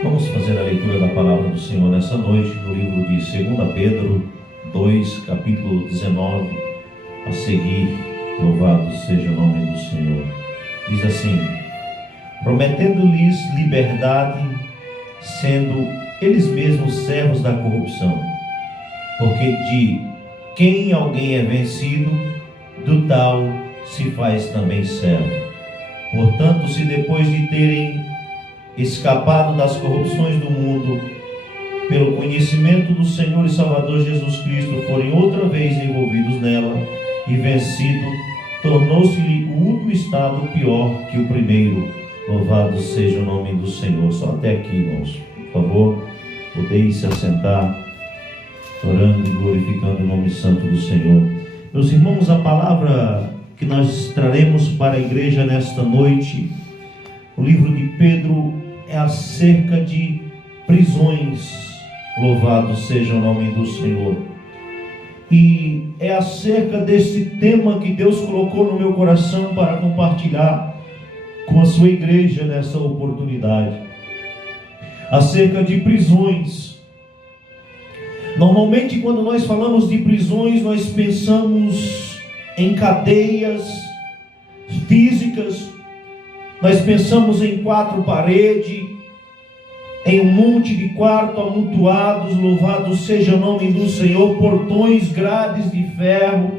Vamos fazer a leitura da palavra do Senhor nessa noite, no livro de 2 Pedro 2, capítulo 19, a seguir. Louvado seja o nome do Senhor. Diz assim: prometendo-lhes liberdade, sendo eles mesmos servos da corrupção, porque de quem alguém é vencido, do tal se faz também servo. Portanto, se depois de terem escapado das corrupções do mundo, pelo conhecimento do Senhor e Salvador Jesus Cristo, forem outra vez envolvidos nela e vencido, tornou-se-lhe o último estado pior que o primeiro. Louvado seja o nome do Senhor. Só até aqui, irmãos. Por favor, podeis se assentar, orando e glorificando o nome santo do Senhor. Meus irmãos, a palavra que nós traremos para a igreja nesta noite, o livro de Pedro, é acerca de prisões. Louvado seja o nome do Senhor. E é acerca desse tema que Deus colocou no meu coração para compartilhar com a sua igreja nessa oportunidade. Acerca de prisões. Normalmente, quando nós falamos de prisões, nós pensamos em cadeias físicas. Nós pensamos em 4 paredes, em um monte de quartos amontoados, louvado seja o nome do Senhor, portões, grades de ferro.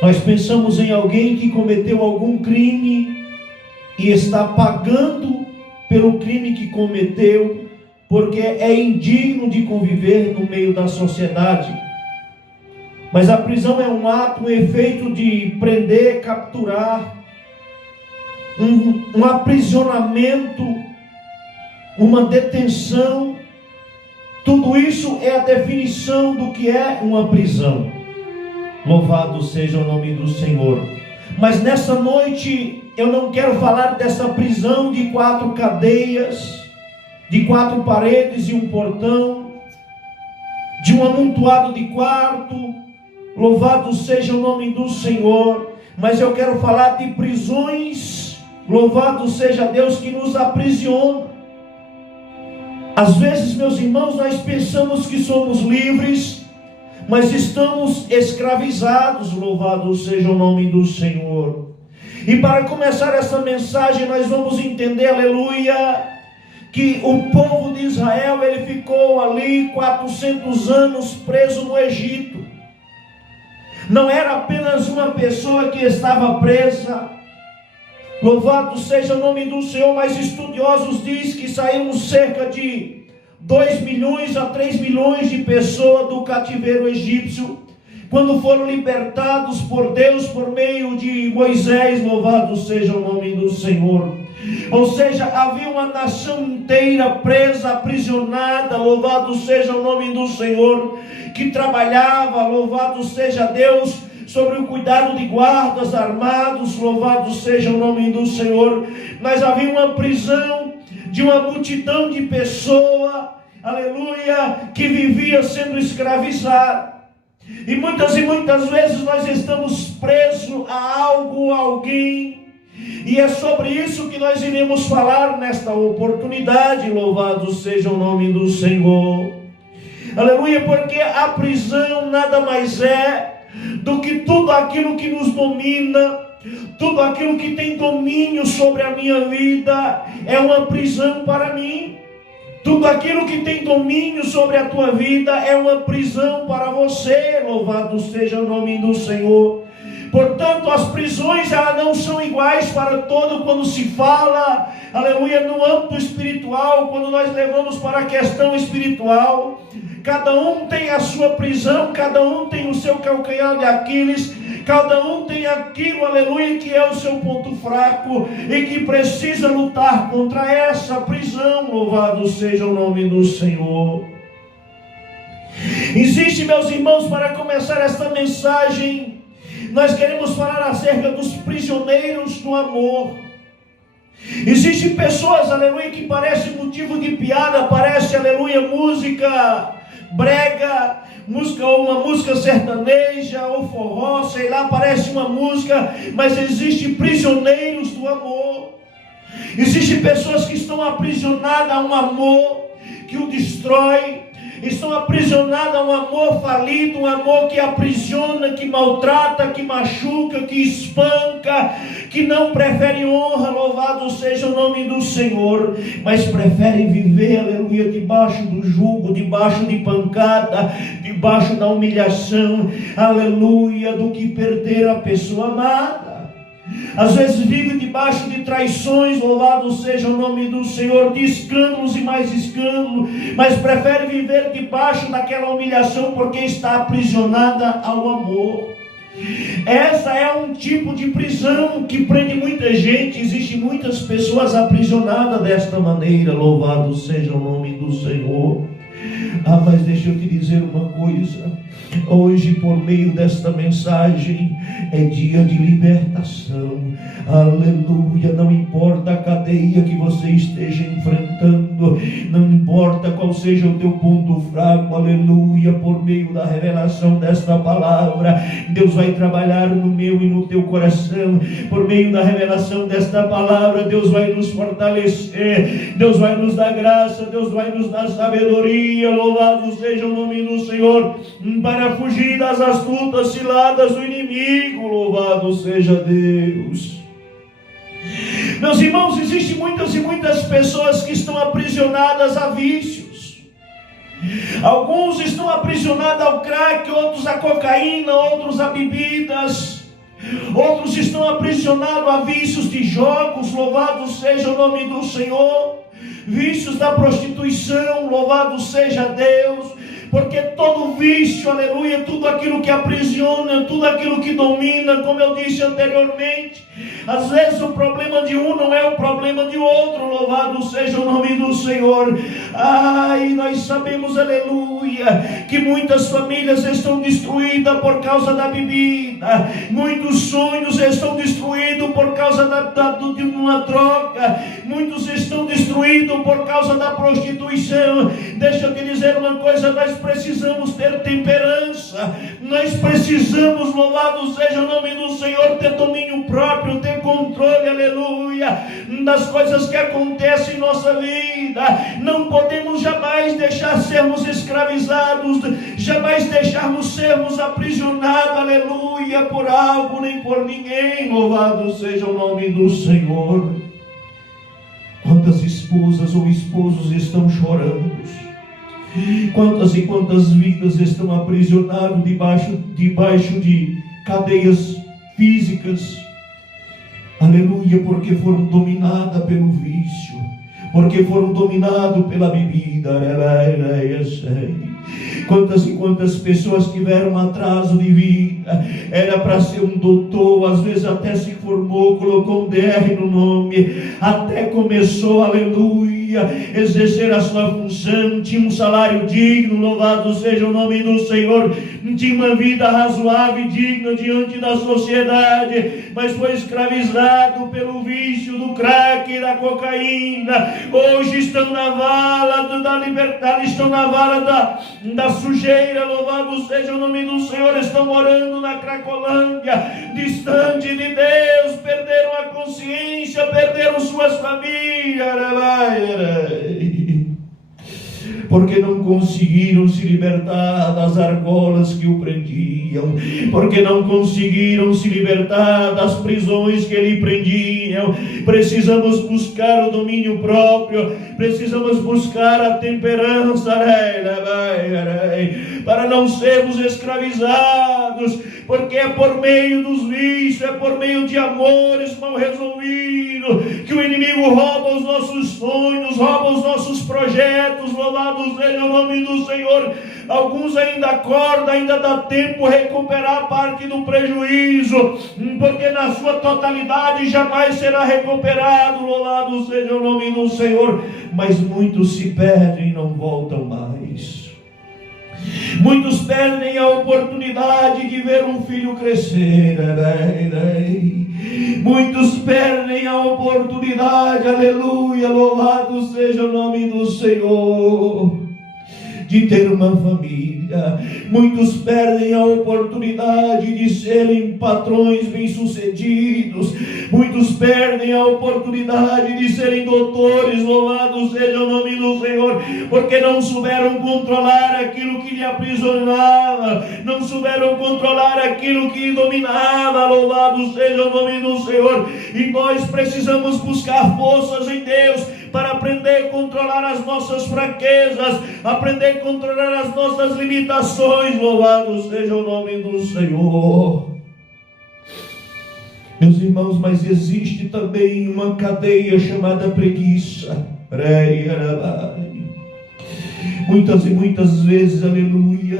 Nós pensamos em alguém que cometeu algum crime e está pagando pelo crime que cometeu, porque é indigno de conviver no meio da sociedade. Mas a prisão é um ato, um efeito de prender, capturar, um aprisionamento, uma detenção. Tudo isso é a definição do que é uma prisão. Louvado seja o nome do Senhor. Mas nessa noite eu não quero falar dessa prisão de 4 cadeias, de 4 paredes e um portão, de um amontoado de quarto. Louvado seja o nome do Senhor. Mas eu quero falar de prisões. Louvado seja Deus, que nos aprisiona. Às vezes, meus irmãos, nós pensamos que somos livres, mas estamos escravizados. Louvado seja o nome do Senhor. E para começar essa mensagem, nós vamos entender, aleluia, que o povo de Israel, ele ficou ali 400 anos preso no Egito. Não era apenas uma pessoa que estava presa. Louvado seja o nome do Senhor, mas estudiosos dizem que saíram cerca de 2 milhões a 3 milhões de pessoas do cativeiro egípcio, quando foram libertados por Deus por meio de Moisés. Louvado seja o nome do Senhor. Ou seja, havia uma nação inteira presa, aprisionada. Louvado seja o nome do Senhor, que trabalhava, louvado seja Deus, sobre o cuidado de guardas armados. Louvado seja o nome do Senhor. Mas havia uma prisão de uma multidão de pessoas, aleluia, que vivia sendo escravizada. E muitas vezes nós estamos presos a algo, a alguém. E é sobre isso que nós iremos falar nesta oportunidade. Louvado seja o nome do Senhor. Aleluia, porque a prisão nada mais é do que tudo aquilo que nos domina, tudo aquilo que tem domínio sobre a minha vida é uma prisão para mim. Tudo aquilo que tem domínio sobre a tua vida é uma prisão para você. Louvado seja o nome do Senhor. Portanto, as prisões, elas não são iguais para todo. Quando se fala, aleluia, no âmbito espiritual, quando nós levamos para a questão espiritual, cada um tem a sua prisão, cada um tem o seu calcanhar de Aquiles, cada um tem aquilo, aleluia, que é o seu ponto fraco e que precisa lutar contra essa prisão. Louvado seja o nome do Senhor. Existe, meus irmãos, para começar esta mensagem, nós queremos falar acerca dos prisioneiros do amor. Existem pessoas, aleluia, que parece motivo de piada, parece, aleluia, música brega, música, ou uma música sertaneja, ou forró, sei lá, parece uma música, mas existem prisioneiros do amor. Existem pessoas que estão aprisionadas a um amor que o destrói, estão aprisionadas a um amor falido, um amor que aprisiona, que maltrata, que machuca, que espanca, que não prefere honra, louvado seja o nome do Senhor, mas prefere viver, aleluia, debaixo do jugo, debaixo de pancada, debaixo da humilhação, aleluia, do que perder a pessoa amada. Às vezes vive debaixo de traições, louvado seja o nome do Senhor, de escândalos e mais escândalos, mas prefere viver debaixo daquela humilhação porque está aprisionada ao amor. Essa é um tipo de prisão que prende muita gente. Existem muitas pessoas aprisionadas desta maneira, louvado seja o nome do Senhor. Mas deixa eu te dizer uma coisa, hoje por meio desta mensagem é dia de libertação, aleluia. Não importa a cadeia que você esteja enfrentando, não importa qual seja o teu ponto fraco, aleluia, por meio da revelação desta palavra, Deus vai trabalhar no meu e no teu coração. Por meio da revelação desta palavra, Deus vai nos fortalecer, Deus vai nos dar graça, Deus vai nos dar sabedoria, louvado seja o nome do Senhor, para fugir das astutas ciladas do inimigo, louvado seja Deus. Meus irmãos, existem muitas e muitas pessoas que estão aprisionadas a vícios. Alguns estão aprisionados ao crack, outros à cocaína, outros a bebidas, outros estão aprisionados a vícios de jogos, louvado seja o nome do Senhor, vícios da prostituição, louvado seja Deus, porque todo vício, aleluia, tudo aquilo que aprisiona, tudo aquilo que domina, como eu disse anteriormente, às vezes o problema de um não é o problema de outro, louvado seja o nome do Senhor. E nós sabemos, aleluia, que muitas famílias estão destruídas por causa da bebida, muitos sonhos estão destruídos por causa de uma droga, muitos estão destruídos por causa da prostituição. Deixa eu te dizer uma coisa, nós precisamos ter temperança, nós precisamos, louvado seja o nome do Senhor, ter domínio próprio, ter controle, aleluia, das coisas que acontecem em nossa vida. Não podemos jamais deixar sermos escravizados, jamais deixarmos sermos aprisionados, aleluia, por algo nem por ninguém, louvado seja o nome do Senhor. Quantas esposas ou esposos estão chorando? Quantas e quantas vidas estão aprisionadas debaixo de cadeias físicas, aleluia, porque foram dominadas pelo vício, porque foram dominados pela bebida. Quantas e quantas pessoas tiveram atraso de vida, era para ser um doutor, às vezes até se formou, colocou um DR no nome, até começou, aleluia, exercer a sua função, tinha um salário digno, louvado seja o nome do Senhor, tinha uma vida razoável e digna diante da sociedade, mas foi escravizado pelo vício do crack e da cocaína. Hoje estão na vala da liberdade, estão na vala da sujeira, louvado seja o nome do Senhor, estão morando na Cracolândia, distante de Deus, perderam a consciência, perderam suas famílias, porque não conseguiram se libertar das argolas que o prendiam, porque não conseguiram se libertar das prisões que lhe prendiam. Precisamos buscar o domínio próprio, precisamos buscar a temperança, para não sermos escravizados, porque é por meio dos vícios, é por meio de amores mal resolvidos, que o inimigo rouba os nossos sonhos, rouba os nossos projetos, louvado seja o nome do Senhor. Alguns ainda acordam, ainda dá tempo recuperar parte do prejuízo, porque na sua totalidade jamais será recuperado, louvado seja o nome do Senhor, mas muitos se perdem e não voltam mais. Muitos perdem a oportunidade de ver um filho crescer, muitos perdem a oportunidade, aleluia, louvado seja o nome do Senhor, de ter uma família. Muitos perdem a oportunidade de serem patrões bem-sucedidos. Muitos perdem a oportunidade de serem doutores, louvado seja o nome do Senhor, porque não souberam controlar aquilo que lhe aprisionava, não souberam controlar aquilo que dominava, louvado seja o nome do Senhor. E nós precisamos buscar forças em Deus para aprender a controlar as nossas fraquezas, aprender a controlar as nossas limitações, louvado seja o nome do Senhor. Meus irmãos, mas existe também uma cadeia chamada preguiça. Muitas e muitas vezes, aleluia,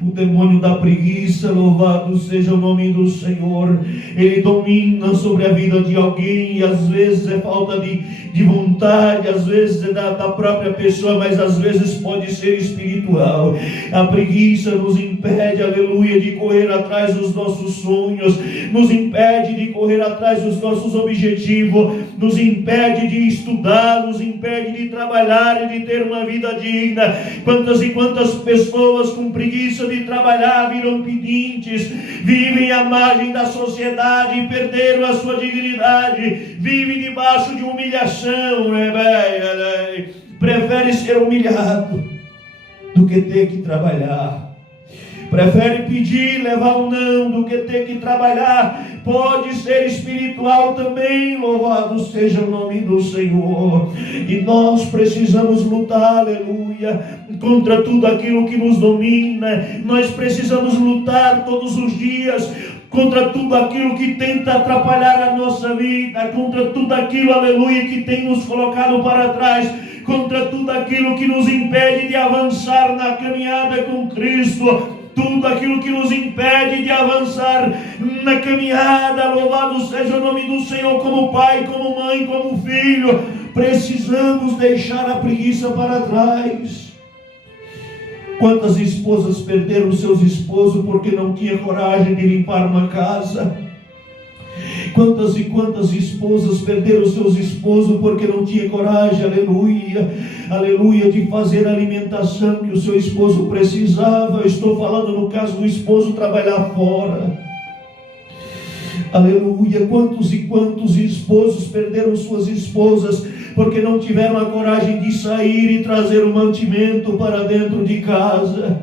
o demônio da preguiça, louvado seja o nome do Senhor, ele domina sobre a vida de alguém, e às vezes é falta de vontade, às vezes é da própria pessoa, mas às vezes pode ser espiritual. A preguiça nos impede, aleluia, de correr atrás dos nossos sonhos, nos impede de correr atrás dos nossos objetivos, nos impede de estudar, nos impede de trabalhar e de ter uma vida digna. Quantas e quantas pessoas com preguiça de trabalhar viram pedintes, vivem à margem da sociedade e perderam a sua dignidade, vivem debaixo de humilhação. Prefere ser humilhado do que ter que trabalhar. Prefere pedir, levar um não, do que ter que trabalhar. Pode ser espiritual também, louvado seja o nome do Senhor. E nós precisamos lutar, aleluia, contra tudo aquilo que nos domina. Nós precisamos lutar todos os dias contra tudo aquilo que tenta atrapalhar a nossa vida, contra tudo aquilo, aleluia, que tem nos colocado para trás, contra tudo aquilo que nos impede de avançar na caminhada com Cristo, tudo aquilo que nos impede de avançar na caminhada, louvado seja o nome do Senhor, como pai, como mãe, como filho. Precisamos deixar a preguiça para trás. Quantas esposas perderam seus esposos porque não tinha coragem de limpar uma casa? Quantas e quantas esposas perderam seus esposos porque não tinha coragem, aleluia, aleluia, de fazer a alimentação que o seu esposo precisava. Eu estou falando no caso do esposo trabalhar fora. Aleluia, quantos e quantos esposos perderam suas esposas porque não tiveram a coragem de sair e trazer o mantimento para dentro de casa.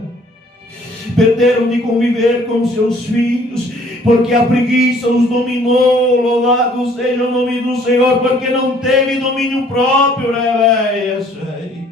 Perderam de conviver com seus filhos porque a preguiça os dominou, louvado seja o nome do Senhor, porque não teve domínio próprio, né, velho?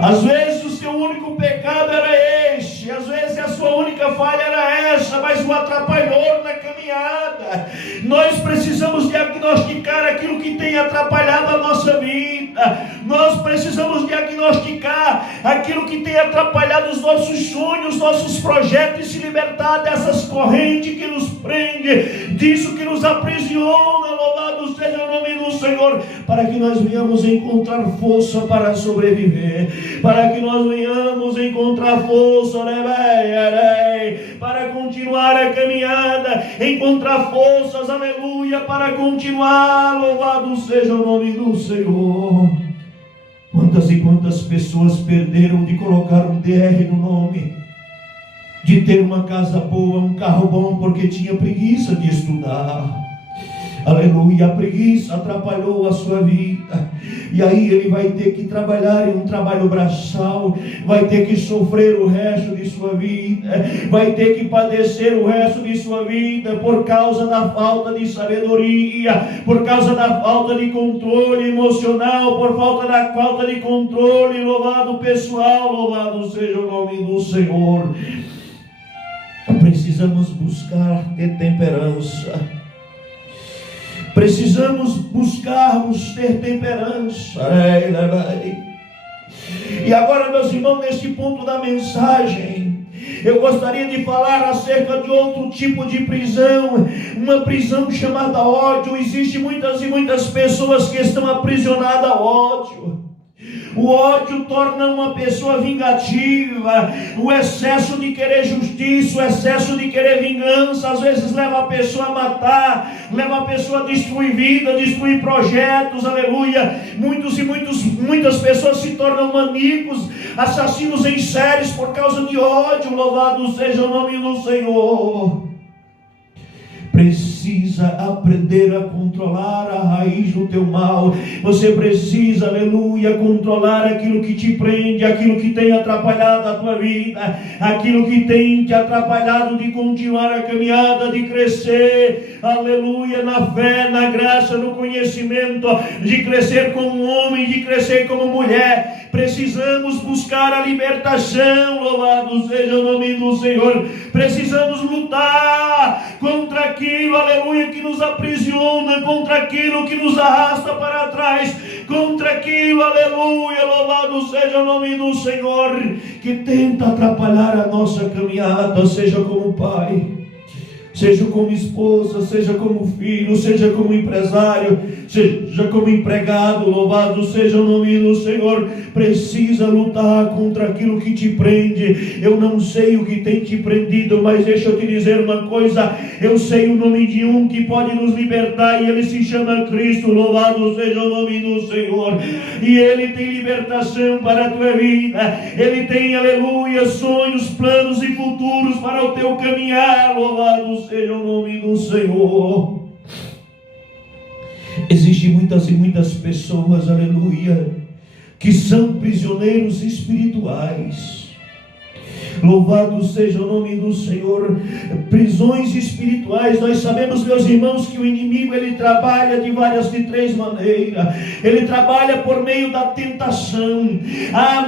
Às vezes o seu único pecado era este, às vezes a sua única falha era essa, mas o atrapalhou na caminhada. Nós precisamos diagnosticar aquilo que tem atrapalhado a nossa vida. Nós precisamos diagnosticar aquilo que tem atrapalhado os nossos sonhos, nossos projetos, e se libertar dessas correntes que nos prende, disso que nos aprisiona, louvado seja o nome do Senhor, para que nós venhamos encontrar força para sobreviver, para que nós venhamos encontrar força, para continuar a caminhada, encontrar forças, aleluia, para continuar, louvado seja o nome do Senhor. Quantas e quantas pessoas perderam de colocar um DR no nome, de ter uma casa boa, um carro bom, porque tinha preguiça de estudar. Aleluia, a preguiça atrapalhou a sua vida, e aí ele vai ter que trabalhar em um trabalho braçal, vai ter que sofrer o resto de sua vida, vai ter que padecer o resto de sua vida, por causa da falta de sabedoria, por causa da falta de controle emocional, por da falta de controle, louvado pessoal, louvado seja o nome do Senhor. Precisamos buscar ter temperança. Precisamos buscarmos ter temperança. E agora, meus irmãos, neste ponto da mensagem, eu gostaria de falar acerca de outro tipo de prisão, uma prisão chamada ódio. Existem muitas e muitas pessoas que estão aprisionadas ao ódio. O ódio torna uma pessoa vingativa. O excesso de querer justiça, o excesso de querer vingança, às vezes leva a pessoa a matar, leva a pessoa a destruir vida, destruir projetos, aleluia. Muitas pessoas se tornam maníacos, assassinos em séries por causa de ódio. Louvado seja o nome do Senhor. Precisa aprender a controlar a raiz do teu mal. Você precisa, aleluia, controlar aquilo que te prende, aquilo que tem atrapalhado a tua vida, aquilo que tem te atrapalhado de continuar a caminhada, de crescer, aleluia, na fé, na graça, no conhecimento, de crescer como homem, de crescer como mulher. Precisamos buscar a libertação, louvado seja o nome do Senhor. Precisamos lutar contra aquilo, aleluia, que nos aprisiona, contra aquilo que nos arrasta para trás, contra aquilo, aleluia, louvado seja o nome do Senhor, que tenta atrapalhar a nossa caminhada, seja como pai, seja como esposa, seja como filho, seja como empresário, seja como empregado. Louvado seja o nome do Senhor. Precisa lutar contra aquilo que te prende. Eu não sei o que tem te prendido, mas deixa eu te dizer uma coisa. Eu sei o nome de um que pode nos libertar, e ele se chama Cristo. Louvado seja o nome do Senhor. E ele tem libertação para a tua vida. Ele tem, aleluia, sonhos, planos e futuros para o teu caminhar. Louvado seja o nome do Senhor. Existem muitas pessoas, aleluia, que são prisioneiros espirituais. Louvado seja o nome do Senhor. Prisões espirituais. Nós sabemos, meus irmãos, que o inimigo, ele trabalha de três maneiras. Ele trabalha por meio da tentação.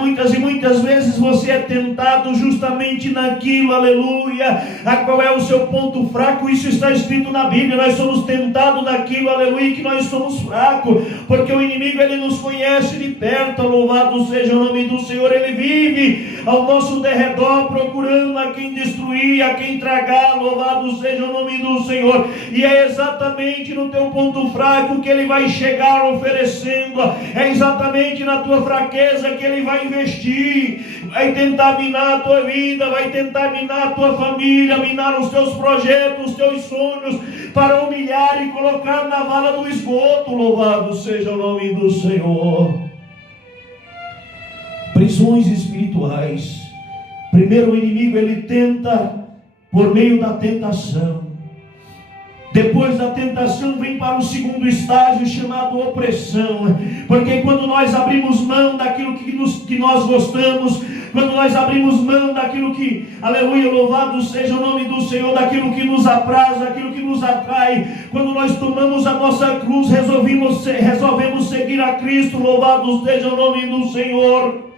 Muitas vezes você é tentado justamente naquilo, aleluia, a qual é o seu ponto fraco. Isso está escrito na Bíblia. Nós somos tentados naquilo, aleluia, que nós somos fracos, porque o inimigo, ele nos conhece de perto. Louvado seja o nome do Senhor. Ele vive ao nosso derredor, procurando a quem destruir, a quem tragar. Louvado seja o nome do Senhor. E é exatamente no teu ponto fraco que ele vai chegar oferecendo. É exatamente na tua fraqueza que ele vai investir. Vai tentar minar a tua vida, vai tentar minar a tua família, minar os teus projetos, os teus sonhos, para humilhar e colocar na vala do esgoto. Louvado seja o nome do Senhor. Prisões espirituais. Primeiro, o inimigo, ele tenta por meio da tentação. Depois da tentação vem para o segundo estágio, chamado opressão. Porque quando nós abrimos mão daquilo que nós gostamos, quando nós abrimos mão daquilo que, aleluia, louvado seja o nome do Senhor, daquilo que nos apraz, daquilo que nos atrai, quando nós tomamos a nossa cruz, resolvemos seguir a Cristo, louvado seja o nome do Senhor.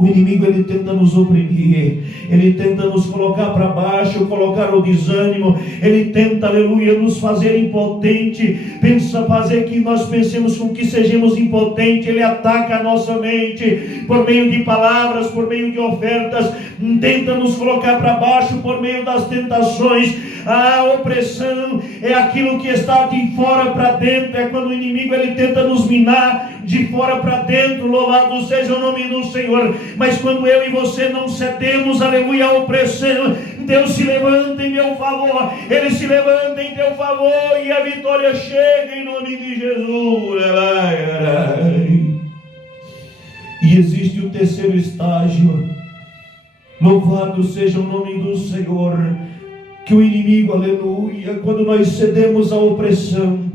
O inimigo, ele tenta nos oprimir, ele tenta nos colocar para baixo, colocar o desânimo, ele tenta, aleluia, nos fazer impotente, fazer que nós pensemos com que sejamos impotentes. Ele ataca a nossa mente por meio de palavras, por meio de ofertas, tenta nos colocar para baixo por meio das tentações. A opressão é aquilo que está de fora para dentro, é quando o inimigo, ele tenta nos minar de fora para dentro. Louvado seja o nome do Senhor. Mas quando eu e você não cedemos, aleluia, à opressão, Deus se levanta em meu favor, Ele se levanta em teu favor, e a vitória chega em nome de Jesus. E existe o terceiro estágio. Louvado seja o nome do Senhor. Que o inimigo, aleluia, quando nós cedemos à opressão,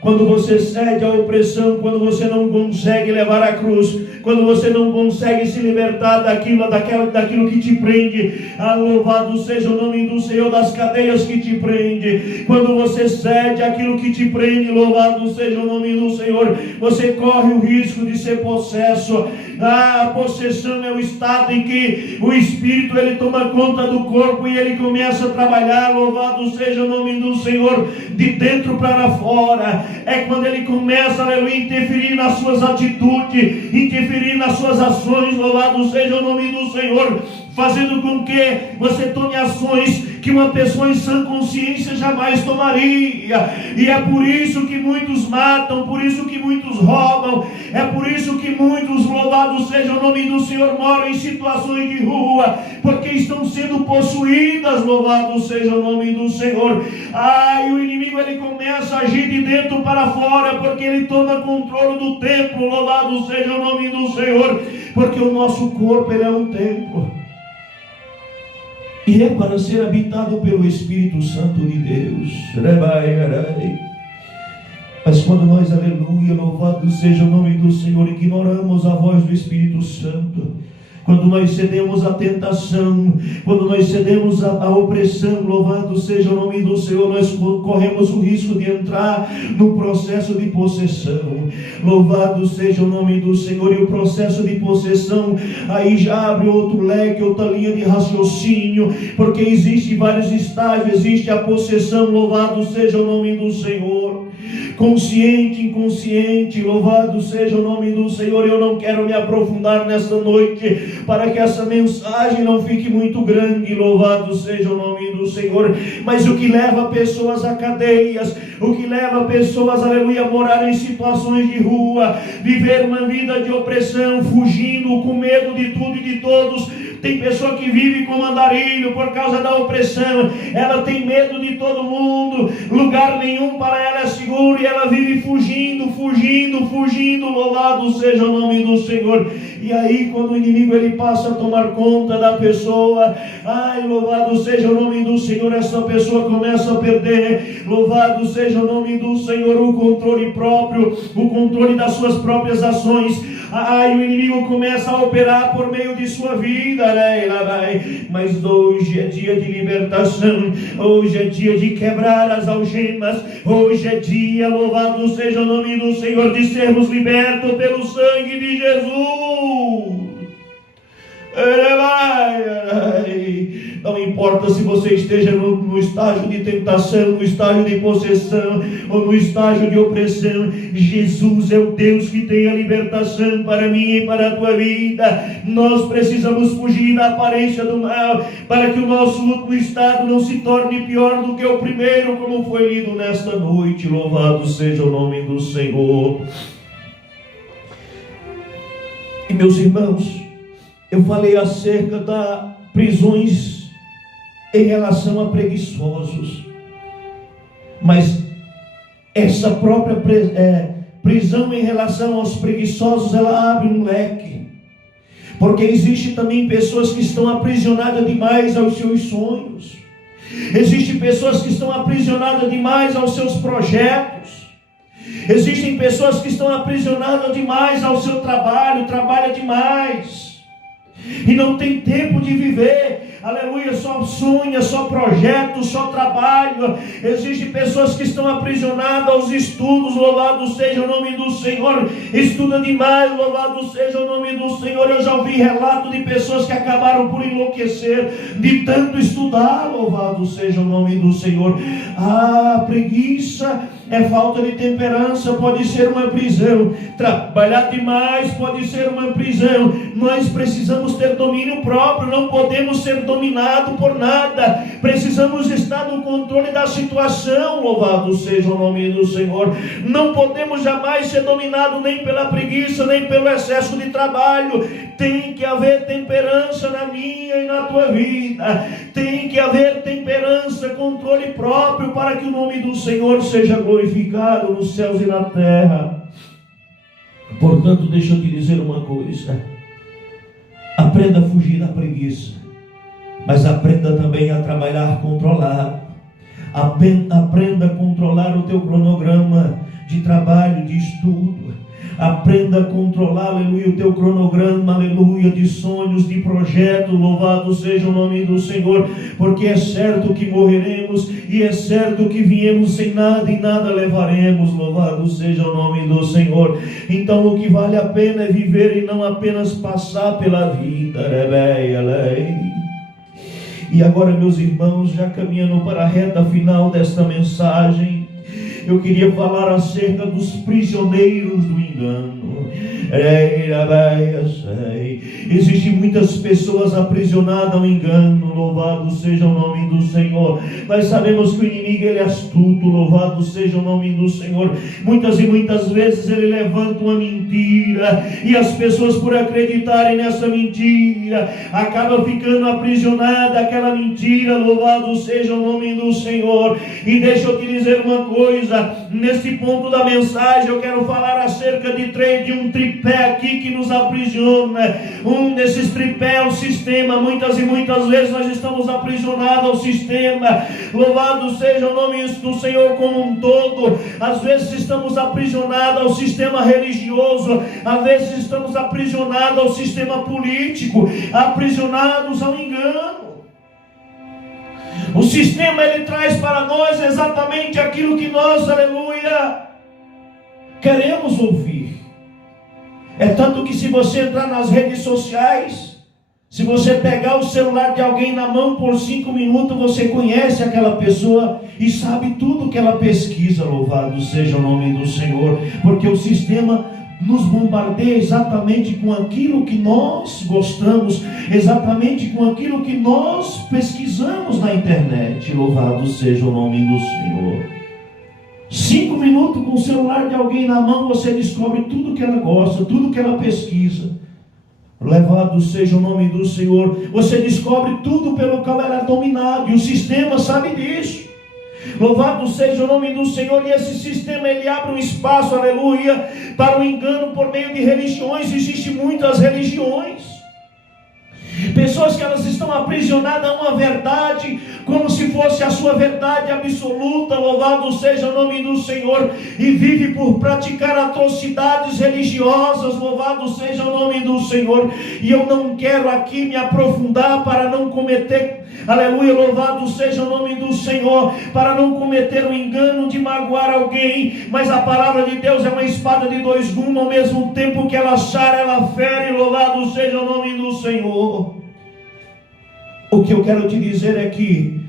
quando você cede à opressão, quando você não consegue levar a cruz, quando você não consegue se libertar daquilo que te prende, louvado seja o nome do Senhor, das cadeias que te prende, quando você cede aquilo que te prende, louvado seja o nome do Senhor, você corre o risco de ser possesso. A possessão é o estado em que o Espírito, ele toma conta do corpo e ele começa a trabalhar, louvado seja o nome do Senhor, de dentro para fora. É quando ele começa, aleluia, interferir nas suas atitudes, interferir nas suas ações, louvado seja o nome do Senhor, fazendo com que você tome ações que uma pessoa em sã consciência jamais tomaria. E é por isso que muitos matam, por isso que muitos roubam, é por isso que muitos, louvado seja o nome do Senhor, moram em situações de rua, porque estão sendo possuídas, louvado seja o nome do Senhor. E o inimigo ele começa a agir de dentro para fora, porque ele toma controle do templo, louvado seja o nome do Senhor, porque o nosso corpo ele é um templo, e é para ser habitado pelo Espírito Santo de Deus. Mas quando nós, aleluia, louvado seja o nome do Senhor, ignoramos a voz do Espírito Santo, quando nós cedemos à tentação, quando nós cedemos à opressão, louvado seja o nome do Senhor, nós corremos o risco de entrar no processo de possessão. Louvado seja o nome do Senhor. E o processo de possessão aí já abre outro leque, outra linha de raciocínio, porque existe vários estágios. Existe a possessão, louvado seja o nome do Senhor, consciente, inconsciente, louvado seja o nome do Senhor. Eu não quero me aprofundar nesta noite, para que essa mensagem não fique muito grande, louvado seja o nome do Senhor. Mas o que leva pessoas a cadeias, o que leva pessoas, aleluia, a morar em situações de rua, viver uma vida de opressão, fugindo com medo de tudo e de todos. Tem pessoa que vive como andarilho por causa da opressão, ela tem medo de todo mundo, lugar nenhum para ela é seguro, e ela vive fugindo, louvado seja o nome do Senhor. E aí quando o inimigo ele passa a tomar conta da pessoa, louvado seja o nome do Senhor, essa pessoa começa a perder, louvado seja o nome do Senhor, o controle próprio, o controle das suas próprias ações. E o inimigo começa a operar por meio de sua vida, mas hoje é dia de libertação, hoje é dia de quebrar as algemas, hoje é dia, louvado seja o nome do Senhor, de sermos libertos pelo sangue de Jesus. Não importa se você esteja no estágio de tentação, no estágio de possessão ou no estágio de opressão, Jesus é o Deus que tem a libertação para mim e para a tua vida. Nós precisamos fugir da aparência do mal, para que o nosso último estado não se torne pior do que o primeiro, como foi lido nesta noite. Louvado seja o nome do Senhor. E meus irmãos, eu falei acerca das prisões em relação a preguiçosos, mas essa própria prisão em relação aos preguiçosos, ela abre um leque, porque existe também pessoas que estão aprisionadas demais aos seus sonhos, existem pessoas que estão aprisionadas demais aos seus projetos, existem pessoas que estão aprisionadas demais ao seu trabalho, trabalha demais e não tem tempo de viver, aleluia, só sonha, só projeto, só trabalho. Existem pessoas que estão aprisionadas aos estudos, louvado seja o nome do Senhor, estuda demais, louvado seja o nome do Senhor. Eu já ouvi relato de pessoas que acabaram por enlouquecer de tanto estudar, louvado seja o nome do Senhor. Preguiça é falta de temperança, pode ser uma prisão. Trabalhar demais pode ser uma prisão. Nós precisamos ter domínio próprio, não podemos ser dominados por nada. Precisamos estar no controle da situação, louvado seja o nome do Senhor. Não podemos jamais ser dominados nem pela preguiça, nem pelo excesso de trabalho. Tem que haver temperança na minha e na tua vida. Tem que haver temperança, controle próprio, para que o nome do Senhor seja glorificado nos céus e na terra. Portanto, deixa eu te dizer uma coisa: aprenda a fugir da preguiça, mas aprenda também a trabalhar controlado. Aprenda a controlar o teu cronograma de trabalho, de estudo. Aprenda a controlar, aleluia, o teu cronograma, aleluia, de sonhos, de projeto. Louvado seja o nome do Senhor, porque é certo que morreremos e é certo que viemos sem nada e nada levaremos. Louvado seja o nome do Senhor. Então o que vale a pena é viver e não apenas passar pela vida. E agora, meus irmãos, já caminhando para a reta final desta mensagem, eu queria falar acerca dos prisioneiros do engano. Existem muitas pessoas aprisionadas ao engano, louvado seja o nome do Senhor. Nós sabemos que o inimigo ele é astuto, louvado seja o nome do Senhor. Muitas e muitas vezes ele levanta uma mentira, e as pessoas, por acreditarem nessa mentira, acabam ficando aprisionadas àquela mentira, louvado seja o nome do Senhor. E deixa eu te dizer uma coisa, nesse ponto da mensagem eu quero falar acerca de um tripé aqui que nos aprisiona. Um desses tripé é o sistema. Muitas e muitas vezes nós estamos aprisionados ao sistema, louvado seja o nome do Senhor como um todo. Às vezes estamos aprisionados ao sistema religioso, às vezes estamos aprisionados ao sistema político, aprisionados ao engano. O sistema ele traz para nós exatamente aquilo que nós, aleluia, queremos ouvir. É tanto que se você entrar nas redes sociais, se você pegar o celular de alguém na mão por 5 minutos, você conhece aquela pessoa e sabe tudo que ela pesquisa, louvado seja o nome do Senhor, porque o sistema nos bombardeia exatamente com aquilo que nós gostamos, exatamente com aquilo que nós pesquisamos na internet, louvado seja o nome do Senhor. 5 minutos com o celular de alguém na mão, você descobre tudo que ela gosta, tudo que ela pesquisa. Louvado seja o nome do Senhor. Você descobre tudo pelo qual ela é dominada, e o sistema sabe disso. Louvado seja o nome do Senhor. E esse sistema ele abre um espaço, aleluia, para o engano por meio de religiões. Existem muitas religiões, pessoas que elas estão aprisionadas a uma verdade, como se fosse a sua verdade absoluta, louvado seja o nome do Senhor, e vive por praticar atrocidades religiosas, louvado seja o nome do Senhor. E eu não quero aqui me aprofundar para não cometer, aleluia, louvado seja o nome do Senhor, para não cometer o engano de magoar alguém, mas a palavra de Deus é uma espada de 2 gumes, ao mesmo tempo que ela achar, ela fere, louvado seja o nome do Senhor. O que eu quero te dizer é que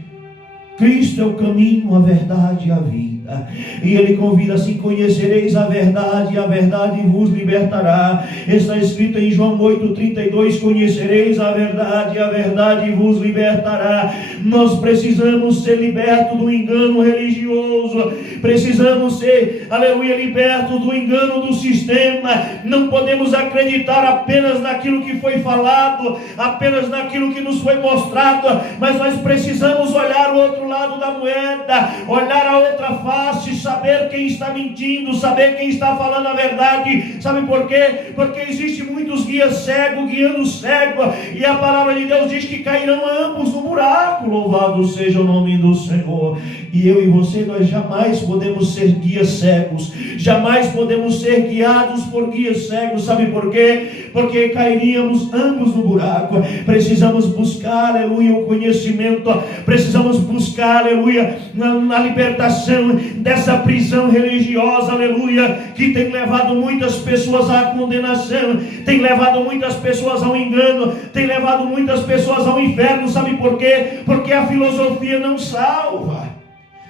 Cristo é o caminho, a verdade e a vida. E Ele convida assim: conhecereis a verdade, e a verdade vos libertará. Está escrito em João 8,32: conhecereis a verdade, e a verdade vos libertará. Nós precisamos ser libertos do engano religioso. Precisamos ser, aleluia, libertos do engano do sistema. Não podemos acreditar apenas naquilo que foi falado, apenas naquilo que nos foi mostrado, mas nós precisamos olhar o outro lado da moeda, olhar a outra face, saber quem está mentindo, saber quem está falando a verdade. Sabe por quê? Porque existe muitos guias cegos guiando cego, e a palavra de Deus diz que cairão ambos no buraco. Louvado seja o nome do Senhor. E eu e você, nós jamais podemos ser guias cegos, jamais podemos ser guiados por guias cegos. Sabe por quê? Porque cairíamos ambos no buraco. Precisamos buscar, aleluia, o conhecimento, precisamos buscar, aleluia, na libertação dessa prisão religiosa, aleluia, que tem levado muitas pessoas à condenação, tem levado muitas pessoas ao engano, tem levado muitas pessoas ao inferno. Sabe por quê? Porque a filosofia não salva.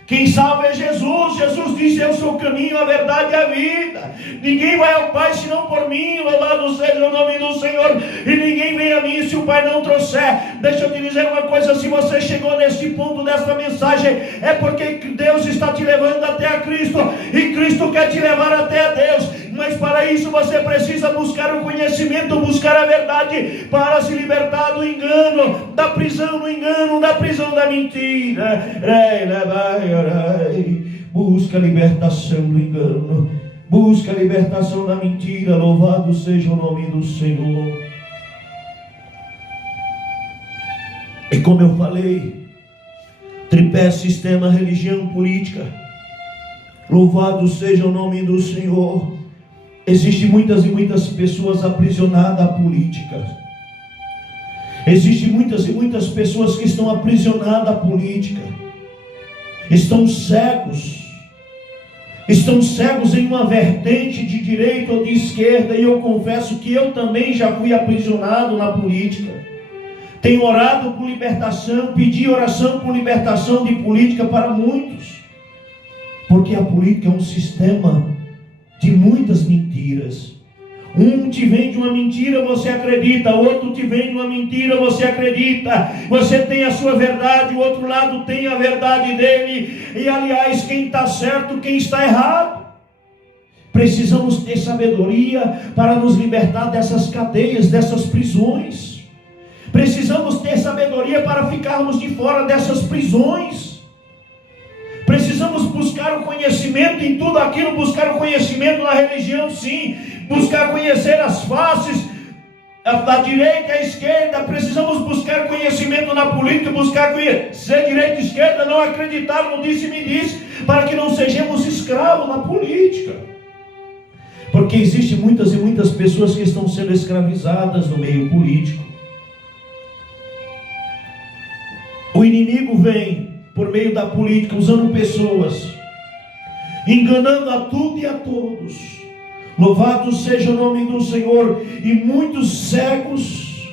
Quem salva é Jesus. Jesus disse: eu sou o caminho, a verdade e a vida. Ninguém vai ao Pai senão por mim. Louvado seja o nome do Senhor. E ninguém vem a mim se o Pai não trouxer. Deixa eu te dizer uma coisa: se você chegou neste ponto desta mensagem, é porque Deus está te levando até a Cristo, e Cristo quer te levar até a Deus. Mas para isso você precisa buscar o conhecimento, buscar a verdade, para se libertar do engano, da prisão do engano, da prisão da mentira. Busca a libertação do engano, busca a libertação da mentira. Louvado seja o nome do Senhor. E como eu falei, tripé: sistema, religião, política. Louvado seja o nome do Senhor. Existem muitas e muitas pessoas aprisionadas à política. Existem muitas e muitas pessoas que estão aprisionadas à política. Estão cegos em uma vertente de direita ou de esquerda. E eu confesso que eu também já fui aprisionado na política. Tenho orado por libertação, pedi oração por libertação de política para muitos, porque a política é um sistema de muitas mentiras. Um te vende uma mentira, você acredita. O outro te vende uma mentira, você acredita. Você tem a sua verdade, o outro lado tem a verdade dele. E aliás, quem está certo, quem está errado. Precisamos ter sabedoria para nos libertar dessas cadeias, dessas prisões. Precisamos ter sabedoria para ficarmos de fora dessas prisões. Precisamos buscar o conhecimento em tudo aquilo, buscar o conhecimento na religião, sim. Buscar conhecer as faces da direita e à esquerda. Precisamos buscar conhecimento na política, buscar conhecer direita e esquerda, não acreditar no disse-me-disse, para que não sejamos escravos na política. Porque existem muitas e muitas pessoas que estão sendo escravizadas no meio político. O inimigo vem por meio da política, usando pessoas, enganando a tudo e a todos. Louvado seja o nome do Senhor. E muitos cegos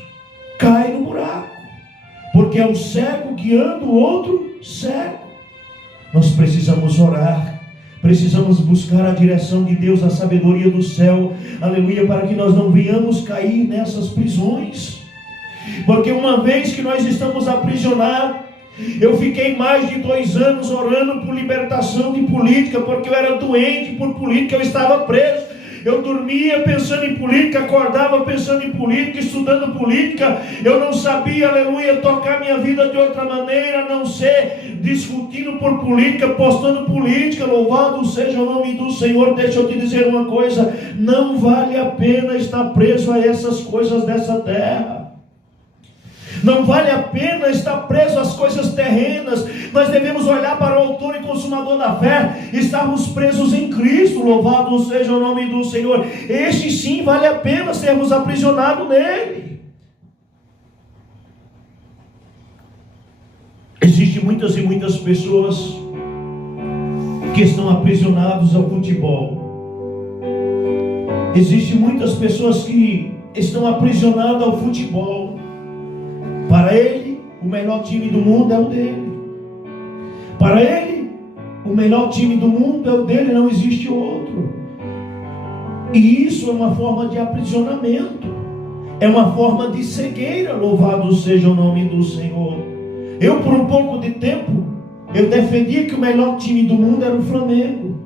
caem no buraco, porque é o cego guiando o outro cego. Nós precisamos orar, precisamos buscar a direção de Deus, a sabedoria do céu, aleluia, para que nós não venhamos cair nessas prisões. Porque uma vez que nós estamos aprisionados, eu fiquei mais de 2 anos orando por libertação de política, porque eu era doente por política, eu estava preso. Eu dormia pensando em política, acordava pensando em política, estudando política. Eu não sabia, aleluia, tocar minha vida de outra maneira, a não ser discutindo por política, postando política. Louvado seja o nome do Senhor. Deixa eu te dizer uma coisa: não vale a pena estar preso a essas coisas dessa terra. Não vale a pena estar preso às coisas terrenas. Nós devemos olhar para o autor e consumador da fé, estarmos presos em Cristo. Louvado seja o nome do Senhor. Este sim vale a pena sermos aprisionados nele. Existem muitas e muitas pessoas que estão aprisionados ao futebol. Existem muitas pessoas que estão aprisionadas ao futebol. Para ele, o melhor time do mundo é o dele. Para ele, o melhor time do mundo é o dele, não existe outro. E isso é uma forma de aprisionamento, é uma forma de cegueira. Louvado seja o nome do Senhor. Eu, por um pouco de tempo, eu defendia que o melhor time do mundo era o Flamengo.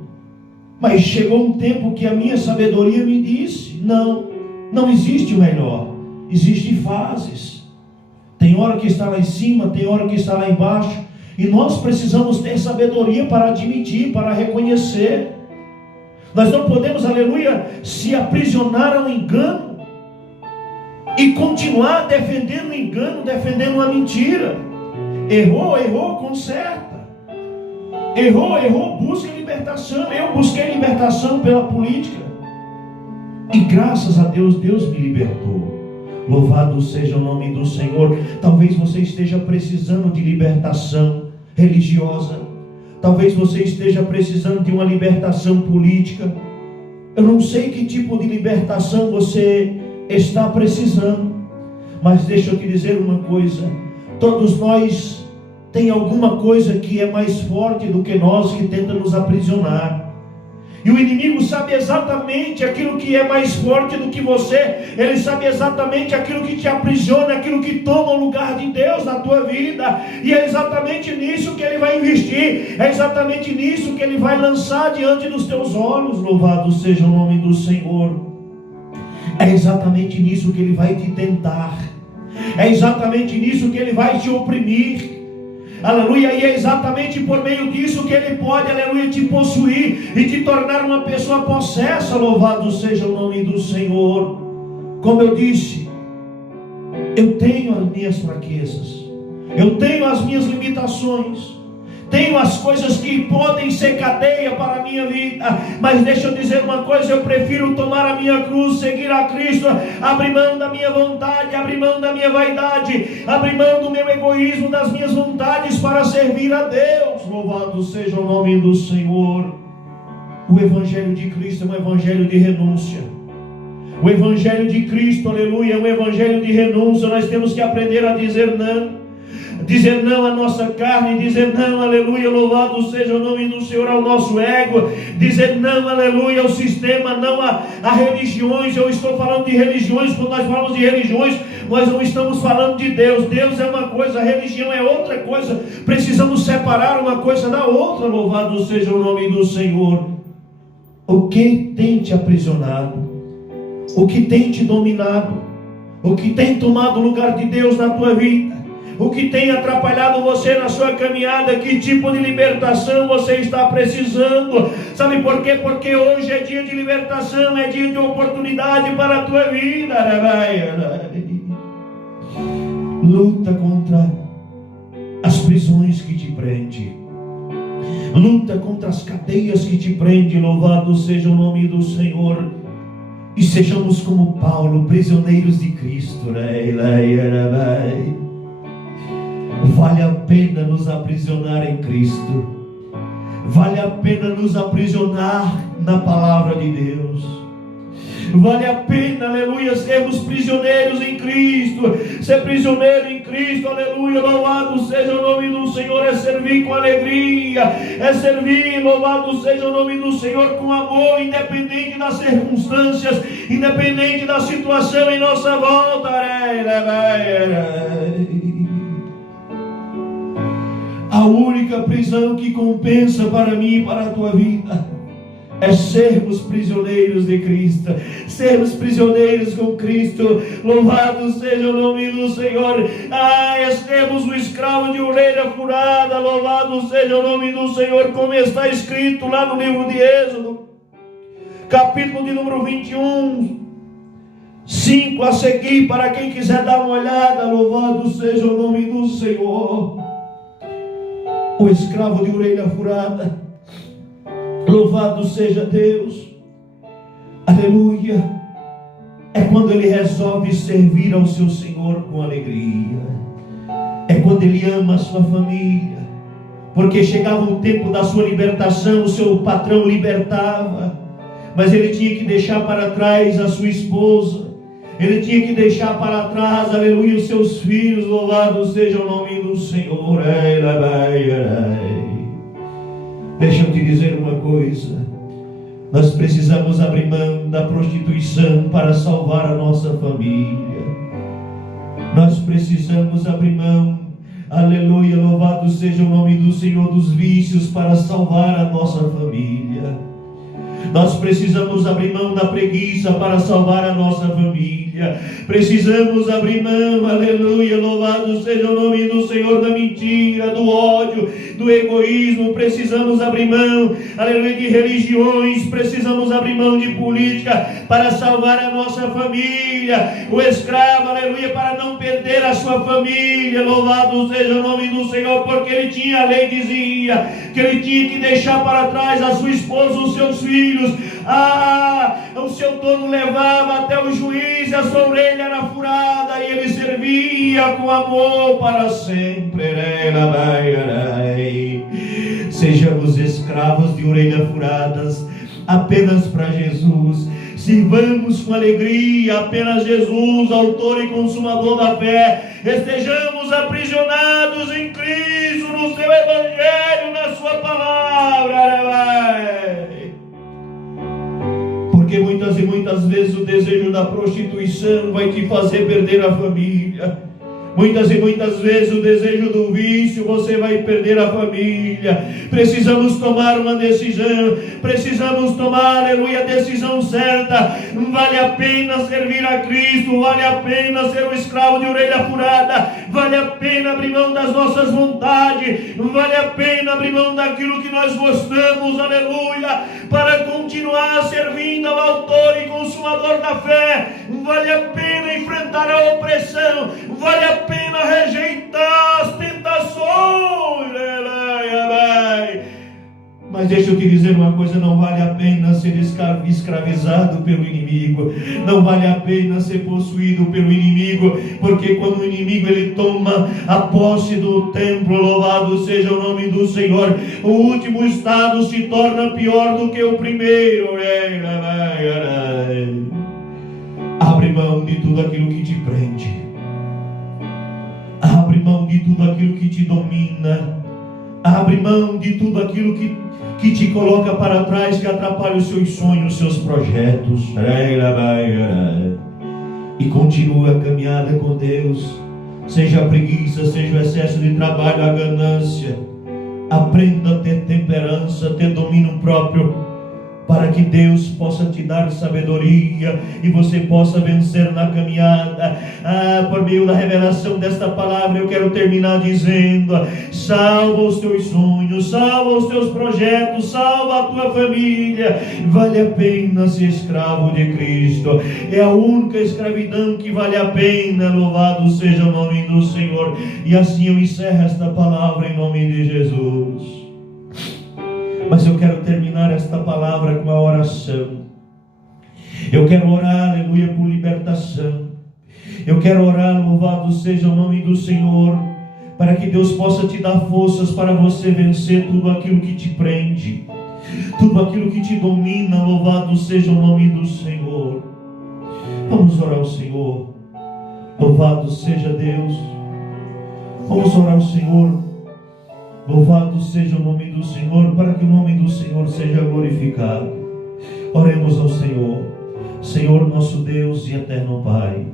Mas chegou um tempo que a minha sabedoria me disse: não existe o melhor, existem fases. Tem hora que está lá em cima, tem hora que está lá embaixo. E nós precisamos ter sabedoria para admitir, para reconhecer. Nós não podemos, aleluia, se aprisionar ao engano e continuar defendendo o engano, defendendo uma mentira. Errou, conserta. Errou, busca libertação. Eu busquei libertação pela política. E graças a Deus, Deus me libertou. Louvado seja o nome do Senhor. Talvez você esteja precisando de libertação religiosa. Talvez você esteja precisando de uma libertação política. Eu não sei que tipo de libertação você está precisando. Mas deixa eu te dizer uma coisa. Todos nós tem alguma coisa que é mais forte do que nós, que tenta nos aprisionar. E o inimigo sabe exatamente aquilo que é mais forte do que você. Ele sabe exatamente aquilo que te aprisiona, aquilo que toma o lugar de Deus na tua vida. E é exatamente nisso que ele vai investir. É exatamente nisso que ele vai lançar diante dos teus olhos. Louvado seja o nome do Senhor. É exatamente nisso que ele vai te tentar. É exatamente nisso que ele vai te oprimir. Aleluia, e é exatamente por meio disso que ele pode, aleluia, te possuir e te tornar uma pessoa possessa. Louvado seja o nome do Senhor. Como eu disse, eu tenho as minhas fraquezas, eu tenho as minhas limitações, tenho as coisas que podem ser cadeia para a minha vida, mas deixa eu dizer uma coisa: eu prefiro tomar a minha cruz, seguir a Cristo, abrir mão da minha vontade, abrir mão da minha vaidade, abrir mão do meu egoísmo, das minhas vontades, para servir a Deus. Louvado seja o nome do Senhor. O Evangelho de Cristo é um Evangelho de renúncia. O Evangelho de Cristo, aleluia, é um Evangelho de renúncia. Nós temos que aprender a dizer não. dizer não à nossa carne, dizer não, aleluia, louvado seja o nome do Senhor, ao nosso ego, dizer não, aleluia, ao sistema, não a religiões. Eu estou falando de religiões. Quando nós falamos de religiões, nós não estamos falando de Deus. Deus é uma coisa, a religião é outra coisa. Precisamos separar uma coisa da outra. Louvado seja o nome do Senhor. O que tem te aprisionado? O que tem te dominado? O que tem tomado o lugar de Deus na tua vida? O que tem atrapalhado você na sua caminhada? Que tipo de libertação você está precisando? Sabe por quê? Porque hoje é dia de libertação, é dia de oportunidade para a tua vida. Luta contra as prisões que te prendem. Luta contra as cadeias que te prendem. Louvado seja o nome do Senhor. E sejamos como Paulo, prisioneiros de Cristo. Vale a pena nos aprisionar em Cristo. Vale a pena nos aprisionar na palavra de Deus. Vale a pena, aleluia, sermos prisioneiros em Cristo. Ser prisioneiro em Cristo, aleluia, louvado seja o nome do Senhor. É servir com alegria, é servir, louvado seja o nome do Senhor, com amor, independente das circunstâncias, independente da situação em nossa volta. A única prisão que compensa para mim e para a tua vida é sermos prisioneiros de Cristo, sermos prisioneiros com Cristo. Louvado seja o nome do Senhor. É sermos o escravo de orelha furada. Louvado seja o nome do Senhor, como está escrito lá no livro de Êxodo, capítulo de número 21, 5 a seguir, para quem quiser dar uma olhada. Louvado seja o nome do Senhor. O escravo de orelha furada, louvado seja Deus, aleluia, é quando ele resolve servir ao seu Senhor com alegria, é quando ele ama a sua família, porque chegava o tempo da sua libertação. O seu patrão libertava, mas ele tinha que deixar para trás a sua esposa, ele tinha que deixar para trás, aleluia, os seus filhos. Louvado seja o nome do Senhor. Deixa eu te dizer uma coisa: nós precisamos abrir mão da prostituição para salvar a nossa família. Nós precisamos abrir mão, aleluia, louvado seja o nome do Senhor, dos vícios para salvar a nossa família. Nós precisamos abrir mão da preguiça para salvar a nossa família. Precisamos abrir mão, aleluia, louvado seja o nome do Senhor, da mentira, do ódio, do egoísmo. Precisamos abrir mão, aleluia, de religiões. Precisamos abrir mão de política para salvar a nossa família. O escravo, aleluia, para não perder a sua família. Louvado seja o nome do Senhor, porque ele tinha, a lei dizia que ele tinha que deixar para trás a sua esposa, os seus filhos. O seu dono levava até o juiz, a sua orelha era furada e ele servia com amor para sempre. Sejamos escravos de orelha furadas apenas para Jesus. Sirvamos com alegria apenas Jesus, autor e consumador da fé. Estejamos aprisionados em Cristo, no seu Evangelho, na sua palavra. Porque muitas e muitas vezes o desejo da prostituição vai te fazer perder a família. Muitas e muitas vezes o desejo do vício, você vai perder a família. Precisamos tomar uma decisão. Precisamos tomar, aleluia, a decisão certa. Vale a pena servir a Cristo. Vale a pena ser um escravo de orelha furada. Vale a pena abrir mão das nossas vontades. Vale a pena abrir mão daquilo que nós gostamos, aleluia, para continuar servindo ao autor e consumador da fé. Vale a pena enfrentar a opressão. Vale a pena rejeitar as tentações. Mas deixa eu te dizer uma coisa: não vale a pena ser escravizado pelo inimigo. Não vale a pena ser possuído pelo inimigo, porque quando o inimigo ele toma a posse do templo, louvado seja o nome do Senhor, o último estado se torna pior do que o primeiro. Abre mão de tudo aquilo que te prende. Abre mão de de tudo aquilo que te domina. Abre mão de tudo aquilo que te coloca para trás, que atrapalha os seus sonhos, os seus projetos. E continua a caminhada com Deus. Seja a preguiça, seja o excesso de trabalho, a ganância. Aprenda a ter temperança, ter domínio próprio, para que Deus possa te dar sabedoria e você possa vencer na caminhada. Por meio da revelação desta palavra, eu quero terminar dizendo: salva os teus sonhos, salva os teus projetos, salva a tua família. Vale a pena ser escravo de Cristo. É a única escravidão que vale a pena. Louvado seja o nome do Senhor. E assim eu encerro esta palavra em nome de Jesus. Mas eu quero terminar esta palavra com a oração. Eu quero orar, aleluia, por libertação. Eu quero orar, louvado seja o nome do Senhor, para que Deus possa te dar forças para você vencer tudo aquilo que te prende, tudo aquilo que te domina. Louvado seja o nome do Senhor. Vamos orar ao Senhor. Louvado seja Deus. Vamos orar ao Senhor. Louvado seja o nome do Senhor, para que o nome do Senhor seja glorificado. Oremos ao Senhor. Senhor, nosso Deus e eterno Pai,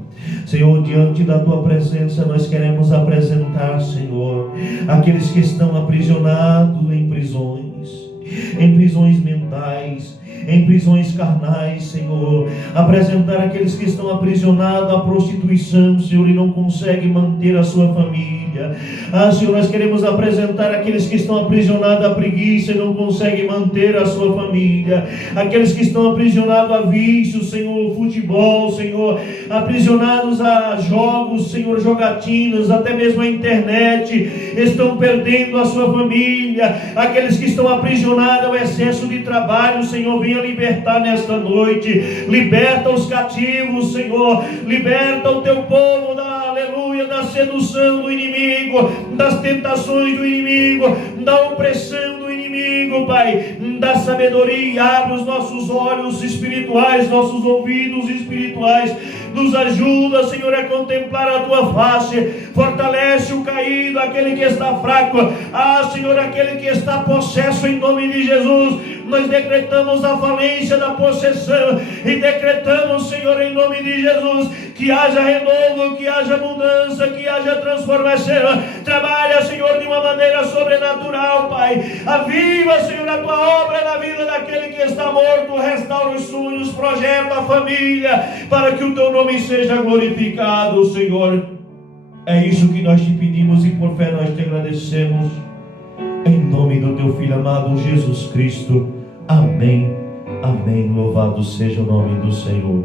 Senhor, diante da Tua presença nós queremos apresentar, Senhor, aqueles que estão aprisionados em prisões mentais, em prisões carnais, Senhor. Apresentar aqueles que estão aprisionados à prostituição, Senhor, e não conseguem manter a sua família. Senhor, nós queremos apresentar aqueles que estão aprisionados à preguiça e não conseguem manter a sua família. Aqueles que estão aprisionados a vícios, Senhor, futebol, Senhor, aprisionados a jogos, Senhor, jogatinas, até mesmo a internet, estão perdendo a sua família. Aqueles que estão aprisionados ao excesso de trabalho, Senhor, venha libertar nesta noite. Liberta os cativos, Senhor. Liberta o teu povo da sedução do inimigo, das tentações do inimigo, da opressão do inimigo, Pai. Da sabedoria, abre os nossos olhos espirituais, nossos ouvidos espirituais. Nos ajuda, Senhor, a contemplar a Tua face. Fortalece o caído, aquele que está fraco. Senhor, aquele que está possesso, em nome de Jesus. Nós decretamos a falência da possessão e decretamos, Senhor, em nome de Jesus, que haja renovo, que haja mudança, que haja transformação. Trabalha, Senhor, de uma maneira sobrenatural, Pai. Aviva, Senhor, a Tua obra na vida daquele que está morto. Restaura os sonhos, projeta a família, para que o Teu nome seja glorificado, Senhor. É isso que nós te pedimos e por fé nós te agradecemos. Em nome do Teu Filho amado Jesus Cristo. Amém. Amém. Louvado seja o nome do Senhor.